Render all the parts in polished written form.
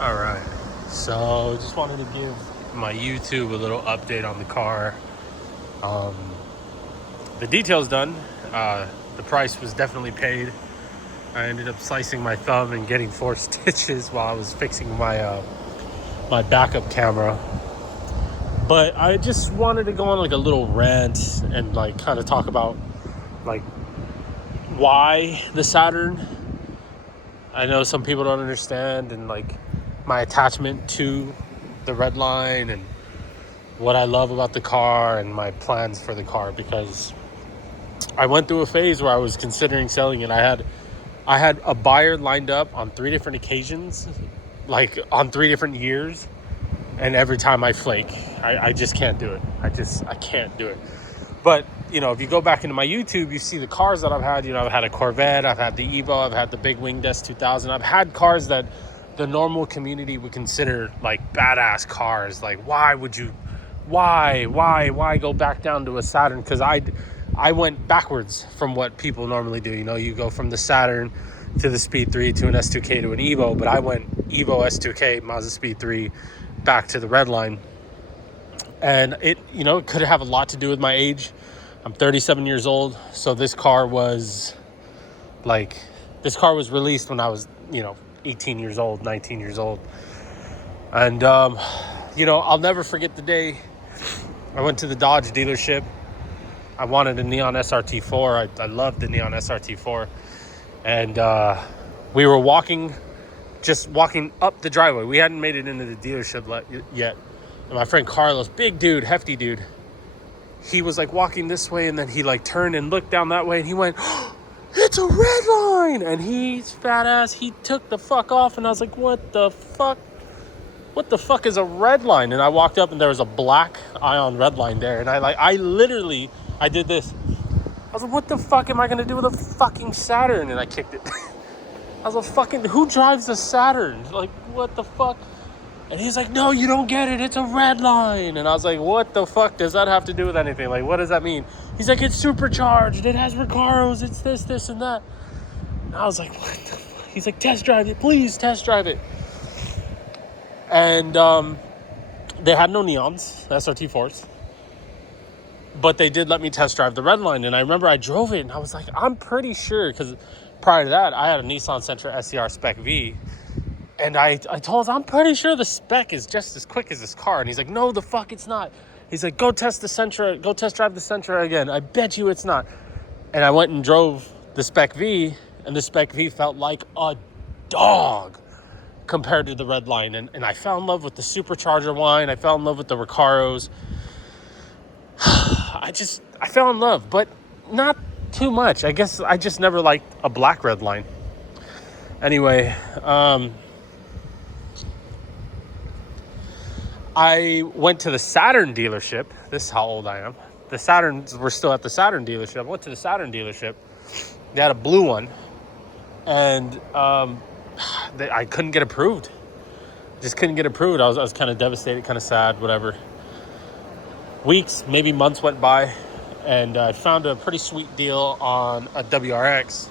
All right, so just wanted to give my YouTube a little update on the car. Um, the details done. The price was definitely paid. I ended up slicing my thumb and getting 4 stitches while I was fixing my backup camera. But I just wanted to go on like a little rant and like kind of talk about like why the Saturn. I know some people don't understand, and like my attachment to the Redline and what I love about the car and my plans for the car, because I went through a phase where I was considering selling it. I had a buyer lined up on 3 different occasions, like on 3 different years, and every time I flake. I just can't do it. I can't do it. But, you know, if you go back into my YouTube, you see the cars that I've had. You know, I've had a Corvette, I've had the Evo, I've had the big winged S2000. I've had cars that the normal community would consider like badass cars. Like, why go back down to a Saturn? Because I went backwards from what people normally do. You know, you go from the Saturn to the Speed 3 to an S2K to an Evo, but I went Evo, S2K, Mazda Speed 3 back to the Redline. And it could have a lot to do with my age. I'm 37 years old, so this car was released when I was 18 years old, 19 years old. And I'll never forget the day I went to the Dodge dealership. I wanted a Neon SRT4. I loved the Neon SRT4. And we were walking up the driveway. We hadn't made it into the dealership yet. And my friend Carlos, big dude, hefty dude, he was like walking this way, and then he like turned and looked down that way, and he went, oh, it's a Redline. And he's fat ass, he took the fuck off, and I was like, what the fuck is a Redline? And I walked up, and there was a black Ion Redline there, and I did this. I was like, what the fuck am I gonna do with a fucking Saturn? And I kicked it. I was like, who drives a Saturn? Like, what the fuck? And he's like, no, you don't get it. It's a Redline. And I was like, what the fuck does that have to do with anything? Like, what does that mean? He's like, it's supercharged. It has Recaros. It's this, and that. And I was like, what the fuck? He's like, test drive it. Please test drive it. And they had no Neons, SRT4s. But they did let me test drive the Redline. And I remember I drove it, and I was like, I'm pretty sure, because prior to that, I had a Nissan Sentra SCR Spec V. And I told him, I'm pretty sure the spec is just as quick as this car. And he's like, no, the fuck it's not. He's like, go test drive the Sentra again. I bet you it's not. And I went and drove the Spec V, and the Spec V felt like a dog compared to the Redline. And I fell in love with the supercharger line. I fell in love with the Recaros. I fell in love, but not too much. I guess I just never liked a black Redline. Anyway, I went to the Saturn dealership. This is how old I am. The Saturns were still at the Saturn dealership. I went to the Saturn dealership. They had a blue one. And I couldn't get approved. Just couldn't get approved. I was kind of devastated, kind of sad, whatever. Weeks, maybe months went by. And I found a pretty sweet deal on a WRX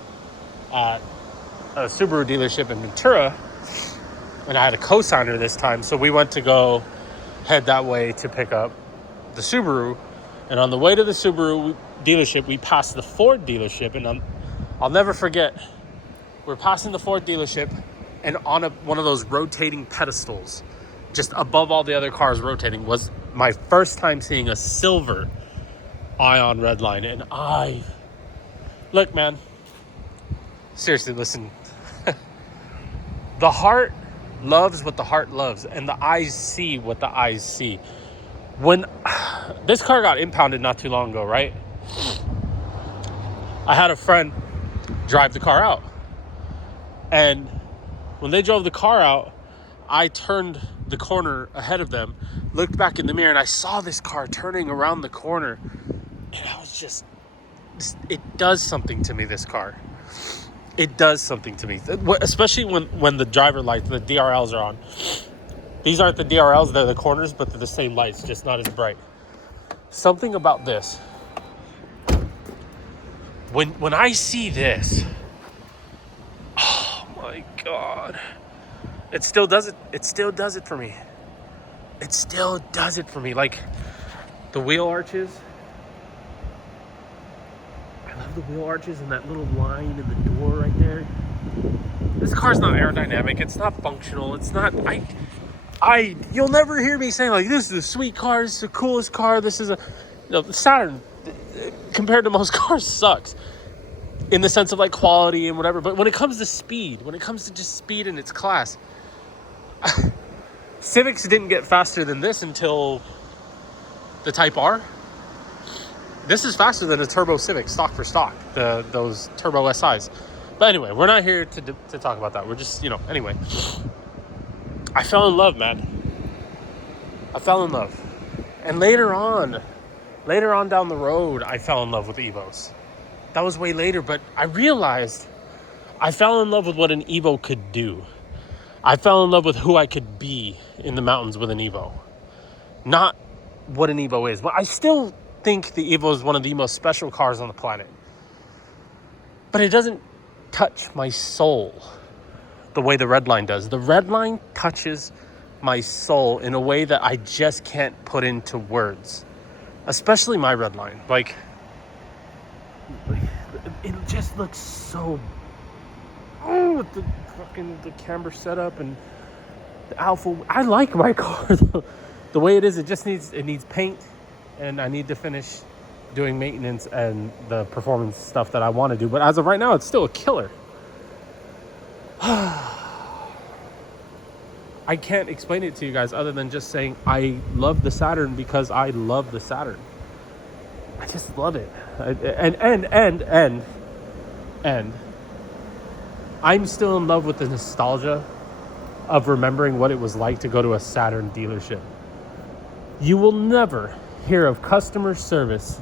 at a Subaru dealership in Ventura. And I had a co-signer this time. So we went to go head that way to pick up the Subaru. And on the way to the Subaru dealership, we passed the Ford dealership. And I'll never forget, we're passing the Ford dealership, and on one of those rotating pedestals, just above all the other cars rotating, was my first time seeing a silver Ion Redline. And look, man, seriously, listen. The heart loves what the heart loves, and the eyes see what the eyes see. When this car got impounded not too long ago, right? I had a friend drive the car out. And when they drove the car out, I turned the corner ahead of them, looked back in the mirror, and I saw this car turning around the corner. And I was it does something to me, this car. It does something to me, especially when the driver lights, the DRLs are on. These aren't the DRLs, they're the corners, but they're the same lights, just not as bright. Something about this. When I see this, oh my God. it still does it. It still does it for me. It still does it for me. Like the wheel arches. I love the wheel arches and that little line in the door right there. This car's not aerodynamic. It's not functional. It's not. You'll never hear me saying like, this is a sweet car. This is the coolest car. This is a, the Saturn compared to most cars sucks in the sense of like quality and whatever. But when it comes to speed, when it comes to just speed in its class, Civics didn't get faster than this until the Type R. This is faster than a turbo Civic, stock for stock, those turbo SIs. But anyway, we're not here to talk about that. We're just, anyway. I fell in love, man. I fell in love. And later on down the road, I fell in love with Evos. That was way later, but I realized I fell in love with what an Evo could do. I fell in love with who I could be in the mountains with an Evo. Not what an Evo is. But I still think the Evo is one of the most special cars on the planet. But it doesn't touch my soul the way the Redline does. The Redline touches my soul in a way that I just can't put into words. Especially my Redline. Like, it just looks so... Oh, with the camber setup and the Alpha. I like my car the way it is. It needs paint, and I need to finish doing maintenance and the performance stuff that I want to do. But as of right now, it's still a killer. I can't explain it to you guys other than just saying I love the Saturn because I love the Saturn. I just love it. And I'm still in love with the nostalgia of remembering what it was like to go to a Saturn dealership. You will never hear of customer service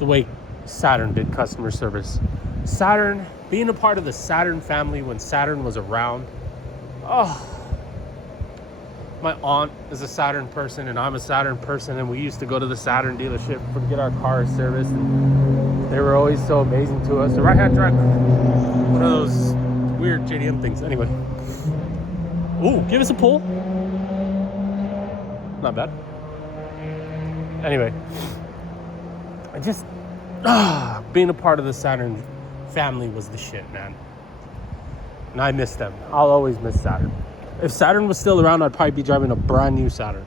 the way Saturn did customer service. Saturn, being a part of the Saturn family when Saturn was around. Oh, my aunt is a Saturn person and I'm a Saturn person, and we used to go to the Saturn dealership to get our cars serviced, and they were always so amazing to us. The right-hand drive, one of those weird JDM things. Anyway. Ooh, give us a pull. Not bad. Anyway. I just... being a part of the Saturn family was the shit, man. And I miss them. I'll always miss Saturn. If Saturn was still around, I'd probably be driving a brand new Saturn.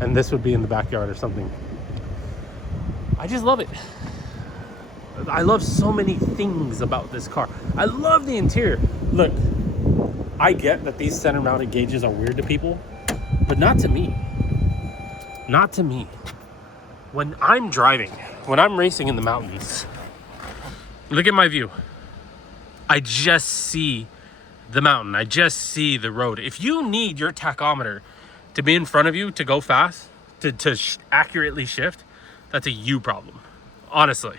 And this would be in the backyard or something. I just love it. I love so many things about this car. I love the interior. Look, I get that these center mounted gauges are weird to people, but not to me. Not to me. When I'm driving, when I'm racing in the mountains, look at my view. I just see the mountain. I just see the road. If you need your tachometer to be in front of you to go fast, to accurately shift, that's a you problem, honestly.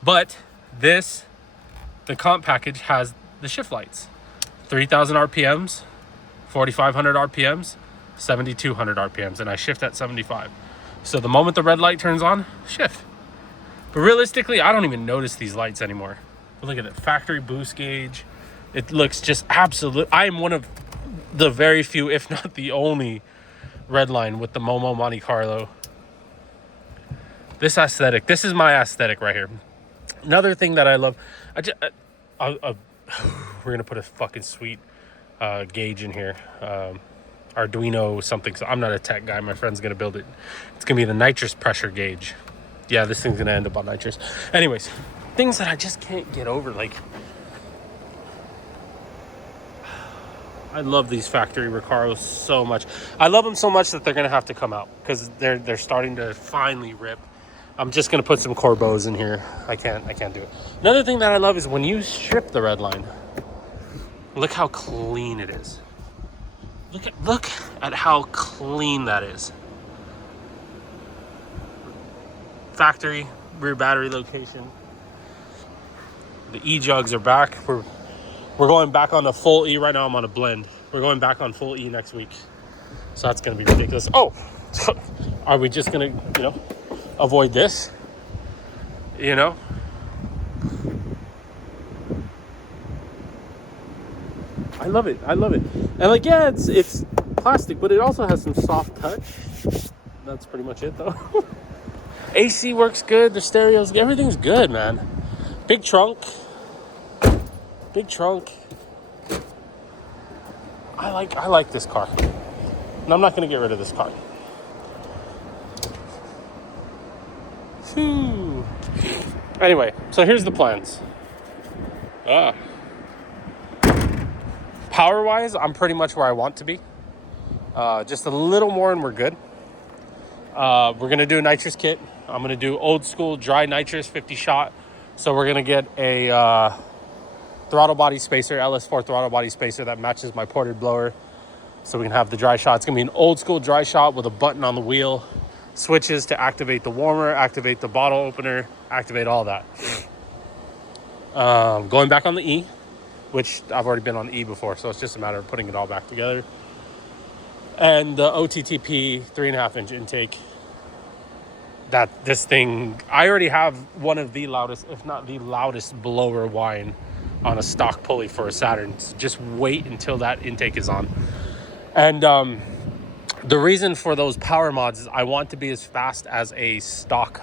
But the comp package has the shift lights. 3,000 RPMs, 4,500 RPMs, 7,200 RPMs, and I shift at 75. So the moment the red light turns on, shift. But realistically, I don't even notice these lights anymore. But look at it, factory boost gauge. It looks just absolute. I am one of the very few, if not the only, Redline with the Momo Monte Carlo. This aesthetic, this is my aesthetic right here. Another thing that I love, we're gonna put a fucking sweet gauge in here, Arduino something. So I'm not a tech guy. My friend's gonna build it. It's gonna be the nitrous pressure gauge. Yeah, this thing's gonna end up on nitrous. Anyways, things that I just can't get over. Like, I love these factory Recaros so much. I love them so much that they're gonna have to come out because they're starting to finally rip. I'm just gonna put some Corbos in here. I can't do it. Another thing that I love is when you strip the Redline. Look how clean it is. Look at how clean that is. Factory rear battery location. The E-jugs are back. We're going back on a full E. Right now I'm on a blend. We're going back on full E next week. So that's gonna be ridiculous. Oh, are we just gonna, avoid this? I love it. I love it. And like, yeah, it's plastic, but it also has some soft touch. That's pretty much it, though. AC works good. The stereos, everything's good, man. Big trunk. Big trunk. I like this car. And I'm not going to get rid of this car. Whew. Anyway, so here's the plans. Power-wise, I'm pretty much where I want to be. Just a little more and we're good. We're going to do a nitrous kit. I'm going to do old school dry nitrous 50 shot. So we're going to get a throttle body spacer, LS4 throttle body spacer that matches my ported blower. So we can have the dry shot. It's going to be an old school dry shot with a button on the wheel. Switches to activate the warmer, activate the bottle opener, activate all that. Going back on the E, which I've already been on E before, so it's just a matter of putting it all back together. And the OTTP 3.5 inch intake. That this thing, I already have one of the loudest, if not the loudest blower whine on a stock pulley for a Saturn. So just wait until that intake is on. And the reason for those power mods is I want to be as fast as a stock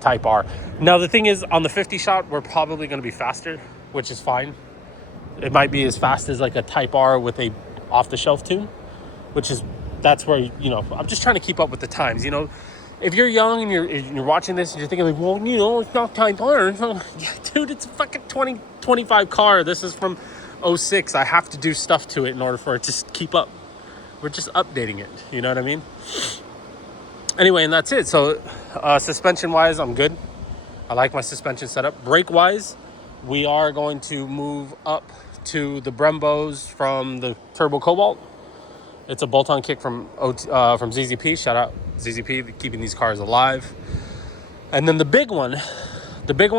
Type R. Now, the thing is, on the 50 shot, we're probably going to be faster, which is fine. It might be as fast as like a Type R with a off-the-shelf tune, that's where, I'm just trying to keep up with the times, If you're young and you're watching this and you're thinking like, well, it's not Type R. Yeah, dude, it's a fucking 2025 car. This is from 06. I have to do stuff to it in order for it to keep up. We're just updating it. You know what I mean? Anyway, and that's it. So suspension-wise, I'm good. I like my suspension setup. Brake-wise, we are going to move up to the Brembos from the Turbo Cobalt. It's a bolt-on kick from ZZP. Shout out ZZP, keeping these cars alive. And then the big one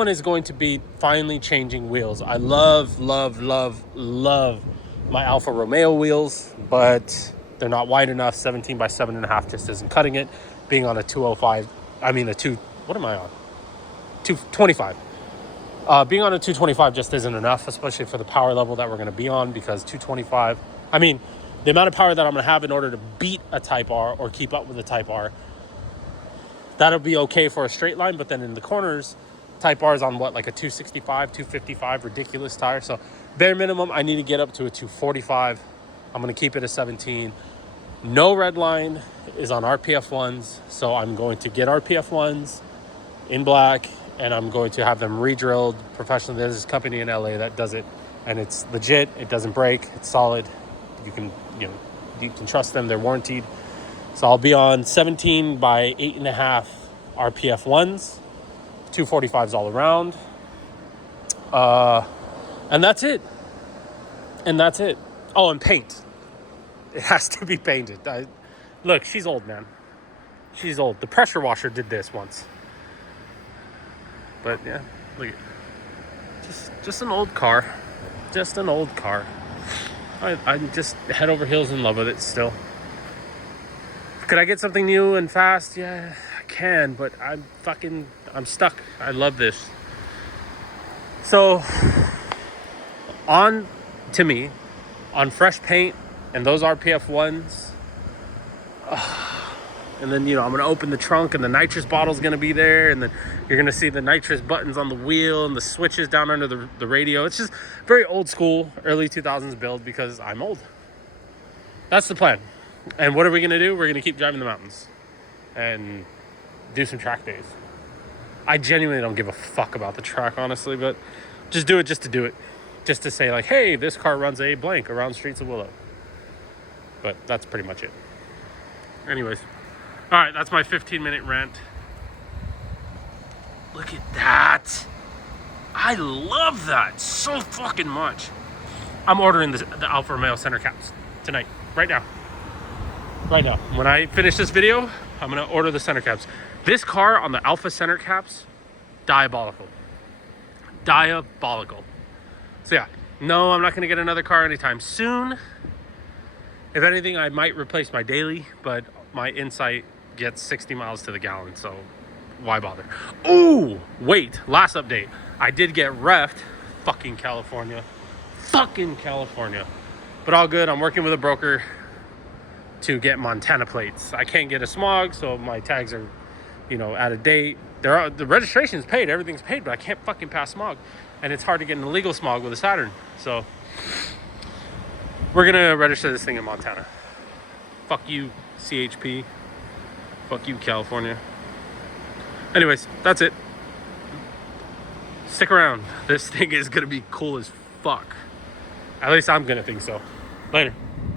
is going to be finally changing wheels. I love my Alfa Romeo wheels, but they're not wide enough. 17 by 7.5 just isn't cutting it. Being on a 205, what am I on? 225. Being on a 225 just isn't enough, especially for the power level that we're going to be on, because 225, the amount of power that I'm going to have in order to beat a Type R or keep up with a Type R, that'll be okay for a straight line. But then in the corners, Type R is on like a 265, 255, ridiculous tire. So bare minimum, I need to get up to a 245. I'm going to keep it a 17. No Redline is on RPF ones. So I'm going to get RPF ones in black, and I'm going to have them re-drilled professionally. There's this company in LA that does it, and it's legit. It doesn't break. It's solid. You can trust them. They're warranted. So I'll be on 17 by 8.5 RPF ones, 245s all around. And that's it. Oh, and paint. It has to be painted. Look, she's old, man. She's old. The pressure washer did this once. But yeah, look at just an old car. Just an old car. I'm just head over heels in love with it still. Could I get something new and fast? Yeah, I can, but I'm stuck. I love this. So, on fresh paint and those RPF ones, and then, I'm going to open the trunk and the nitrous bottle's going to be there, and then you're going to see the nitrous buttons on the wheel and the switches down under the radio. It's just very old school, early 2000s build, because I'm old. That's the plan. And what are we going to do? We're going to keep driving the mountains and do some track days. I genuinely don't give a fuck about the track, honestly, but just do it just to do it. Just to say, like, hey, this car runs a blank around streets of Willow. But that's pretty much it. Anyways. All right, that's my 15-minute rant. Look at that. I love that so fucking much. I'm ordering the Alfa Romeo center caps tonight, right now. When I finish this video, I'm going to order the center caps. This car on the Alfa center caps, diabolical. So yeah, no, I'm not going to get another car anytime soon. If anything, I might replace my daily, but my Insight gets 60 miles to the gallon, so why bother? Oh, wait, last update. I did get reffed. Fucking California. But all good. I'm working with a broker to get Montana plates. I can't get a smog, so my tags are, out of date. The registration's paid, everything's paid, but I can't fucking pass smog. And it's hard to get an illegal smog with a Saturn. So we're gonna register this thing in Montana. Fuck you, CHP. Fuck you, California. Anyways, that's it. Stick around. This thing is gonna be cool as fuck. At least I'm gonna think so. Later.